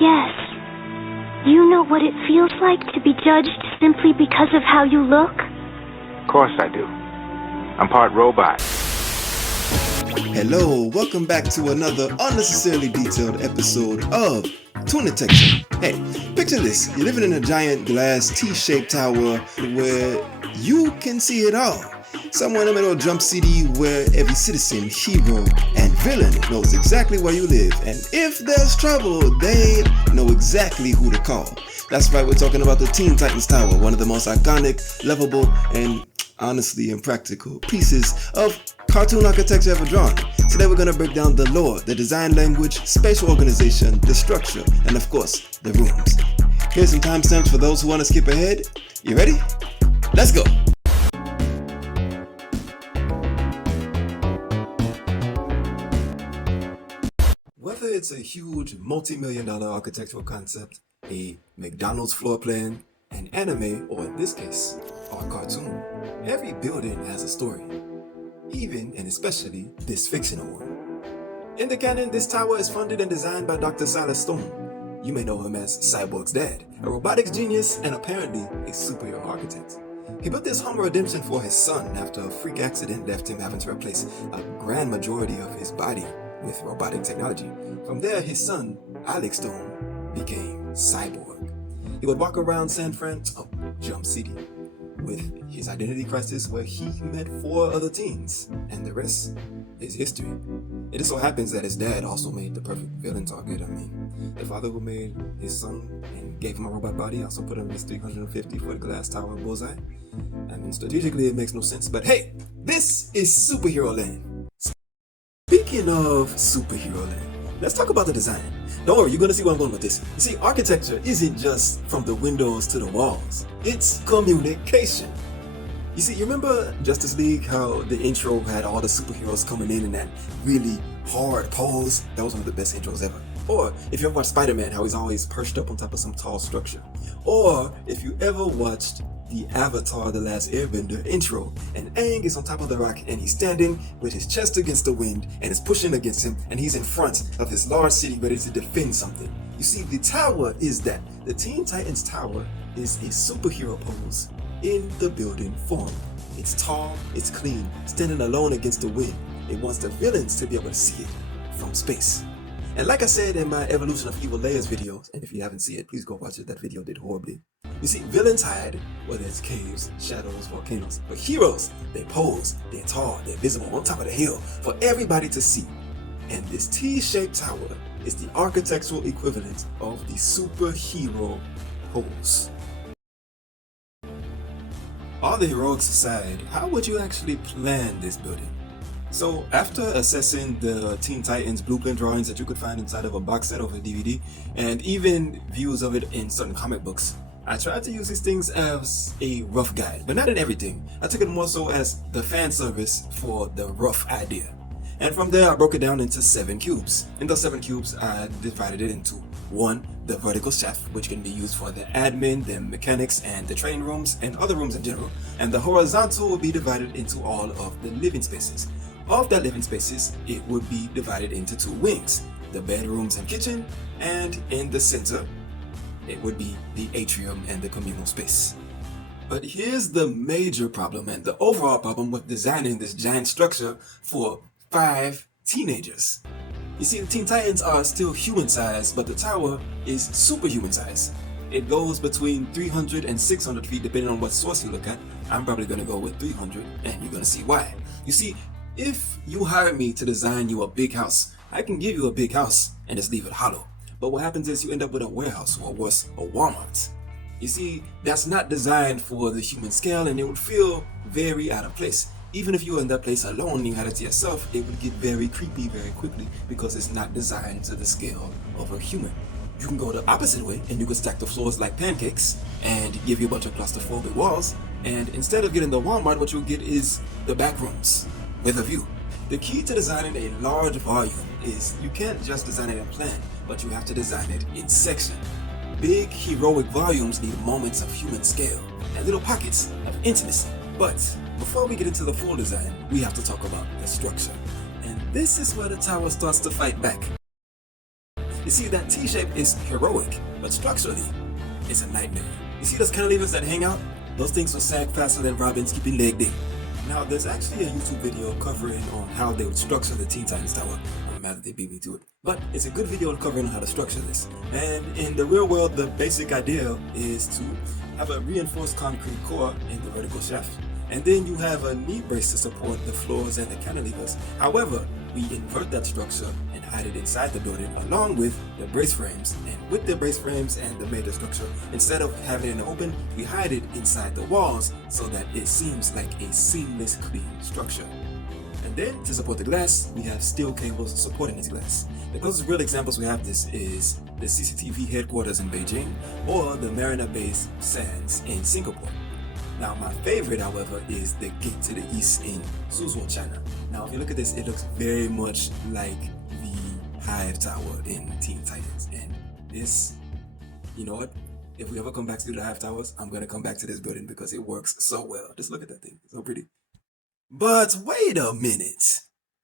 Yes. You know what it feels like to be judged simply because of how you look? Of course I do. I'm part robot. Hello, welcome back to another unnecessarily detailed episode of Toonitecture. Hey, picture this. You're living in a giant glass T-shaped tower where you can see it all. Somewhere in the middle of Jump City where every citizen, hero, and villain knows exactly where you live. And if there's trouble, they know exactly who to call. That's right, we're talking about the Teen Titans Tower, one of the most iconic, lovable, and honestly impractical pieces of cartoon architecture ever drawn. Today we're going to break down the lore, the design language, spatial organization, the structure, and of course, the rooms. Here's some timestamps for those who want to skip ahead. You ready? Let's go! Whether it's a huge multi-million-dollar architectural concept, a McDonald's floor plan, an anime, or in this case, a cartoon, every building has a story. Even and especially this fictional one. In the canon, this tower is funded and designed by Dr. Silas Stone. You may know him as Cyborg's dad, a robotics genius and apparently a superhero architect. He built this home of redemption for his son after a freak accident left him having to replace a grand majority of his body with robotic technology. From there, his son, Alex Stone, became Cyborg. He would walk around Jump City, with his identity crisis where he met 4 other teens, and the rest is history. It just so happens that his dad also made the perfect villain target. The father who made his son and gave him a robot body also put him in his 350-foot glass tower bullseye. Strategically it makes no sense, but hey, this is superhero land. Speaking of superhero land, let's talk about the design. Don't worry, you're gonna see where I'm going with this. You see, architecture isn't just from the windows to the walls. It's communication. You see, you remember Justice League, how the intro had all the superheroes coming in that really hard pose? That was one of the best intros ever. Or if you ever watched Spider-Man, how he's always perched up on top of some tall structure. Or if you ever watched the Avatar: The Last Airbender intro, and Aang is on top of the rock and he's standing with his chest against the wind and it's pushing against him and he's in front of this large city ready to defend something. You see, the tower is that. The Teen Titans Tower is a superhero pose in the building form. It's tall, it's clean, standing alone against the wind. It wants the villains to be able to see it from space. And like I said in my Evolution of Evil Layers videos, and if you haven't seen it, please go watch it, that video did horribly. You see, villains hide, whether it's caves, shadows, volcanoes, but heroes, they pose, they're tall, they're visible on top of the hill for everybody to see. And this T-shaped tower is the architectural equivalent of the superhero pose. All the heroics aside, how would you actually plan this building? So after assessing the Teen Titans blueprint drawings that you could find inside of a box set over DVD, and even views of it in certain comic books, I tried to use these things as a rough guide, but not in everything. I took it more so as the fan service for the rough idea. And from there I broke it down into 7 cubes. In those 7 cubes I divided it into 1, the vertical shaft, which can be used for the admin, the mechanics, and the training rooms, and other rooms in general. And the horizontal will be divided into all of the living spaces. Of that living spaces, it would be divided into 2 wings, the bedrooms and kitchen, and in the center, it would be the atrium and the communal space. But here's the major problem and the overall problem with designing this giant structure for 5 teenagers. You see, the Teen Titans are still human size, but the tower is superhuman size. It goes between 300 and 600 feet depending on what source you look at. I'm probably going to go with 300, and you're going to see why. You see, if you hire me to design you a big house, I can give you a big house and just leave it hollow. But what happens is you end up with a warehouse, or worse, a Walmart. You see, that's not designed for the human scale, and it would feel very out of place. Even if you were in that place alone and you had it to yourself, it would get very creepy very quickly because it's not designed to the scale of a human. You can go the opposite way and you can stack the floors like pancakes and give you a bunch of claustrophobic walls, and instead of getting the Walmart, what you'll get is the back rooms with a view. The key to designing a large volume is you can't just design it in plan, but you have to design it in section. Big heroic volumes need moments of human scale and little pockets of intimacy. But before we get into the full design, we have to talk about the structure. And this is where the tower starts to fight back. You see, that T shape is heroic, but structurally, it's a nightmare. You see those cantilevers that hang out? Those things will sag faster than Robin's keeping leg day. Now, there's actually a YouTube video covering on how they would structure the Teen Titans Tower. I'm mad that they beat me to it. But it's a good video covering how to structure this. And in the real world, the basic idea is to have a reinforced concrete core in the vertical shaft. And then you have a knee brace to support the floors and the cantilevers. However, we invert that structure and hide it inside the building along with the brace frames. And with the brace frames and the major structure, instead of having it in the open, we hide it inside the walls so that it seems like a seamless, clean structure. And then to support the glass, we have steel cables supporting this glass. The closest real examples we have this is the CCTV headquarters in Beijing or the Marina Bay Sands in Singapore. Now, my favorite, however, is the gate to the east in Suzhou, China. Now, if you look at this, it looks very much like the Hive Tower in Teen Titans. And this, you know what? If we ever come back to the Hive Towers, I'm going to come back to this building because it works so well. Just look at that thing. It's so pretty. But wait a minute.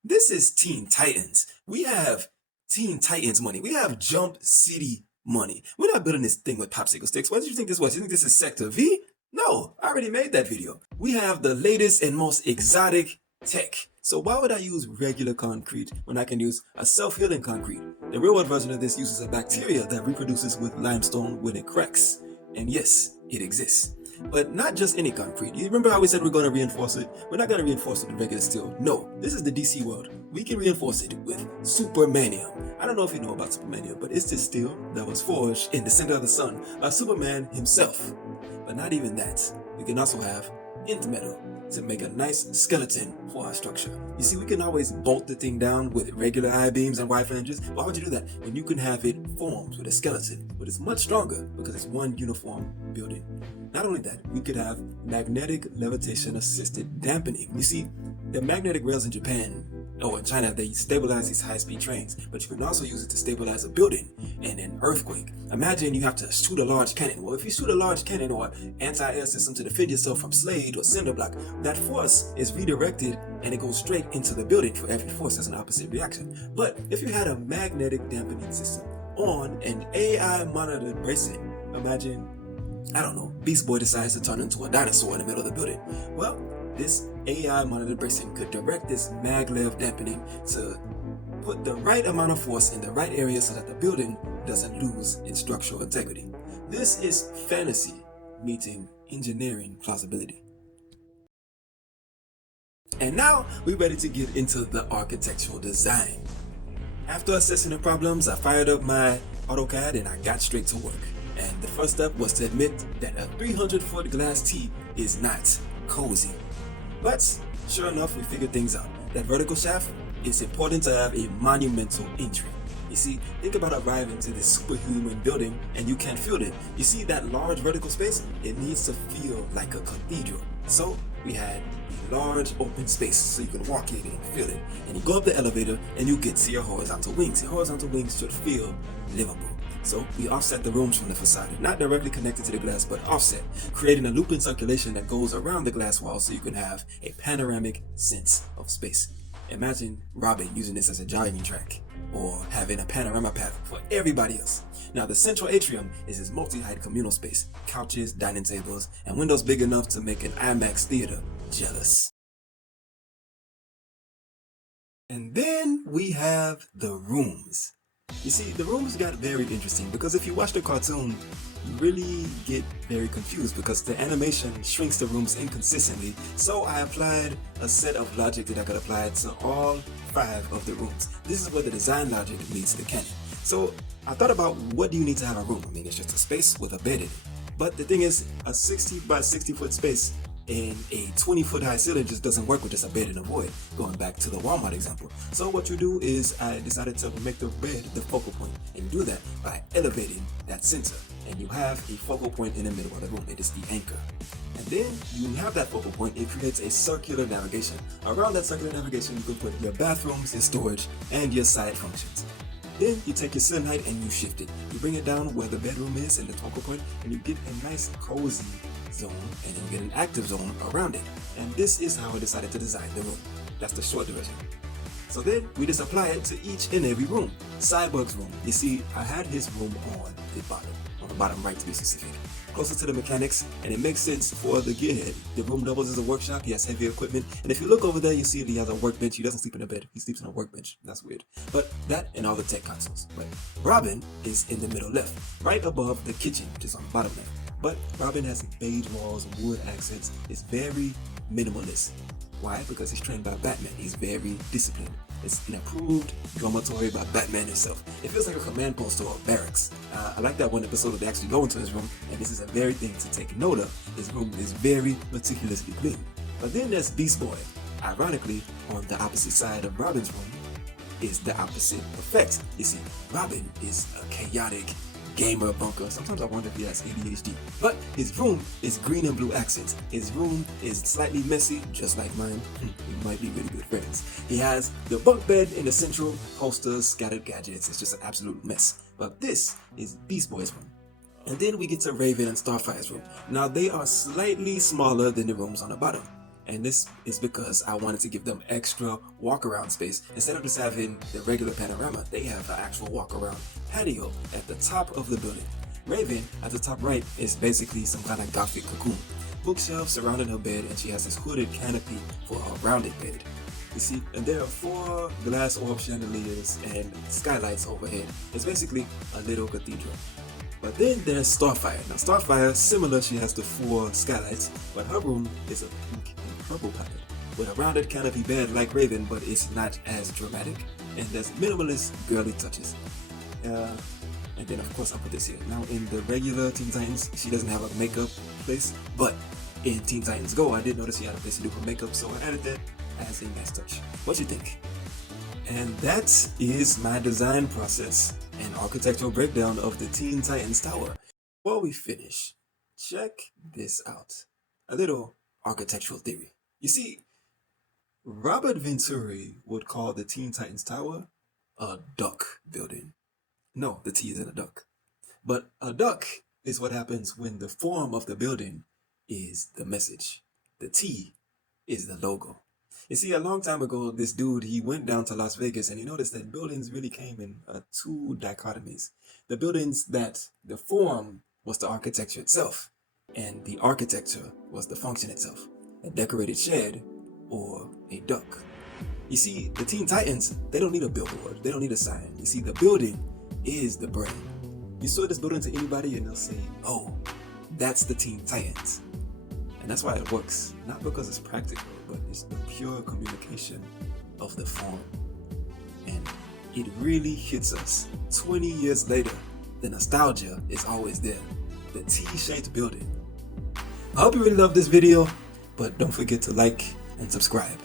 This is Teen Titans. We have Teen Titans money. We have Jump City money. We're not building this thing with popsicle sticks. What did you think this was? You think this is Sector V? No, I already made that video. We have the latest and most exotic tech. So why would I use regular concrete when I can use a self-healing concrete? The real world version of this uses a bacteria that reproduces with limestone when it cracks. And yes, it exists. But not just any concrete. You remember how we said we're going to reinforce it? We're not going to reinforce it with regular steel. No, this is the DC world. We can reinforce it with supermanium. I don't know if you know about supermanium, but it's this steel that was forged in the center of the sun by Superman himself. But not even that. We can also have metal to make a nice skeleton for our structure. You see, we can always bolt the thing down with regular I-beams and Y-flanges. Why would you do that when you can have it formed with a skeleton, but it's much stronger because it's one uniform building? Not only that, we could have magnetic levitation assisted dampening. You see, the magnetic rails in Japan or in China, they stabilize these high-speed trains, but you can also use it to stabilize a building in an earthquake. Imagine you have to shoot a large cannon. Well, if you shoot a large cannon or anti-air system to defend yourself from Slade or cinder block, that force is redirected and it goes straight into the building. For every force has an opposite reaction. But if you had a magnetic dampening system on an AI monitored bracing, imagine, I don't know, Beast Boy decides to turn into a dinosaur in the middle of the building. Well, this AI monitored bracing could direct this maglev dampening to put the right amount of force in the right area so that the building doesn't lose its structural integrity. This is fantasy meeting engineering plausibility. And now we're ready to get into the architectural design. After assessing the problems, I fired up my AutoCAD and I got straight to work. And the first step was to admit that a 300-foot glass T is not cozy. But sure enough, we figured things out. That vertical shaft, it's important to have a monumental entry. You see, think about arriving to this superhuman building and you can't feel it. You see that large vertical space? It needs to feel like a cathedral. So we had a large open space so you can walk in and feel it. And you go up the elevator and you get to your horizontal wings. Your horizontal wings should feel livable. So we offset the rooms from the facade, not directly connected to the glass, but offset, creating a loop in circulation that goes around the glass wall so you can have a panoramic sense of space. Imagine Robin using this as a jogging track, or having a panorama path for everybody else. Now the central atrium is this multi-height communal space, couches, dining tables, and windows big enough to make an IMAX theater jealous. And then we have the rooms. You see, the rooms got very interesting because if you watch the cartoon, you really get very confused because the animation shrinks the rooms inconsistently. So I applied a set of logic that I could apply to all 5 of the rooms. This is where the design logic meets the canon. So I thought about, what do you need to have a room? I mean, it's just a space with a bed in it. But the thing is, a 60 by 60 foot space and a 20-foot high ceiling just doesn't work with just a bed in a void, going back to the Walmart example. So what you do is, I decided to make the bed the focal point, and you do that by elevating that center, and you have a focal point in the middle of the room. It is the anchor. And then you have that focal point, it creates a circular navigation. Around that circular navigation, you can put your bathrooms, your storage, and your side functions. Then you take your ceiling height and you shift it. You bring it down where the bedroom is and the focal point, and you get a nice cozy zone, and then you get an active zone around it. And this is how I decided to design the room. That's the short version. So then we just apply it to each and every room. Cyborg's room. You see, I had his room on the bottom right to be specific, closer to the mechanics, and it makes sense for the gearhead. The room doubles as a workshop. He has heavy equipment, and if you look over there, you see he has a workbench. He doesn't sleep in a bed. He sleeps on a workbench. That's weird. But that and all the tech consoles. But Robin is in the middle left, right above the kitchen, which is on the bottom left. But Robin has beige walls, wood accents. It's very minimalist. Why? Because he's trained by Batman. He's very disciplined. It's an approved dormitory by Batman himself. It feels like a command post or a barracks. I like that one episode where they actually go into his room, and this is a very thing to take note of. His room is very meticulously clean. But then there's Beast Boy. Ironically, on the opposite side of Robin's room is the opposite effect. You see, Robin is a chaotic gamer bunker. Sometimes I wonder if he has ADHD. But his room is green and blue accents. His room is slightly messy, just like mine. We might be really good friends. He has the bunk bed in the central, posters, scattered gadgets. It's just an absolute mess. But this is Beast Boy's room. And then we get to Raven and Starfire's room. Now they are slightly smaller than the rooms on the bottom. And this is because I wanted to give them extra walk-around space. Instead of just having the regular panorama, they have an actual walk-around patio at the top of the building. Raven, at the top right, is basically some kind of gothic cocoon. Bookshelves surrounding her bed, and she has this hooded canopy for her rounded bed. You see, and there are 4 glass orb chandeliers and skylights overhead. It's basically a little cathedral. But then there's Starfire. Now Starfire, similar, she has the 4 skylights, but her room is a pink and purple palette with a rounded canopy bed like Raven, but it's not as dramatic, and there's minimalist girly touches. And then of course I put this here. Now in the regular Teen Titans, she doesn't have a makeup place, but in Teen Titans Go, I did notice she had a place to do her makeup, so I added that as a nice touch. What you think? And that is my design process and architectural breakdown of the Teen Titans Tower. Before we finish, check this out. A little architectural theory. You see, Robert Venturi would call the Teen Titans Tower a duck building. No, the T is in a duck. But a duck is what happens when the form of the building is the message. The T is the logo. You see, a long time ago, this dude, he went down to Las Vegas and he noticed that buildings really came in 2 dichotomies. The buildings that the form was the architecture itself, and the architecture was the function itself, a decorated shed or a duck. You see, the Teen Titans, they don't need a billboard, they don't need a sign. You see, the building is the brand. You show this building to anybody and they'll say, oh, that's the Teen Titans. And that's why it works, not because it's practical, but it's the pure communication of the form. And it really hits us. 20 years later, the nostalgia is always there. The T-shaped building. I hope you really loved this video, but don't forget to like and subscribe.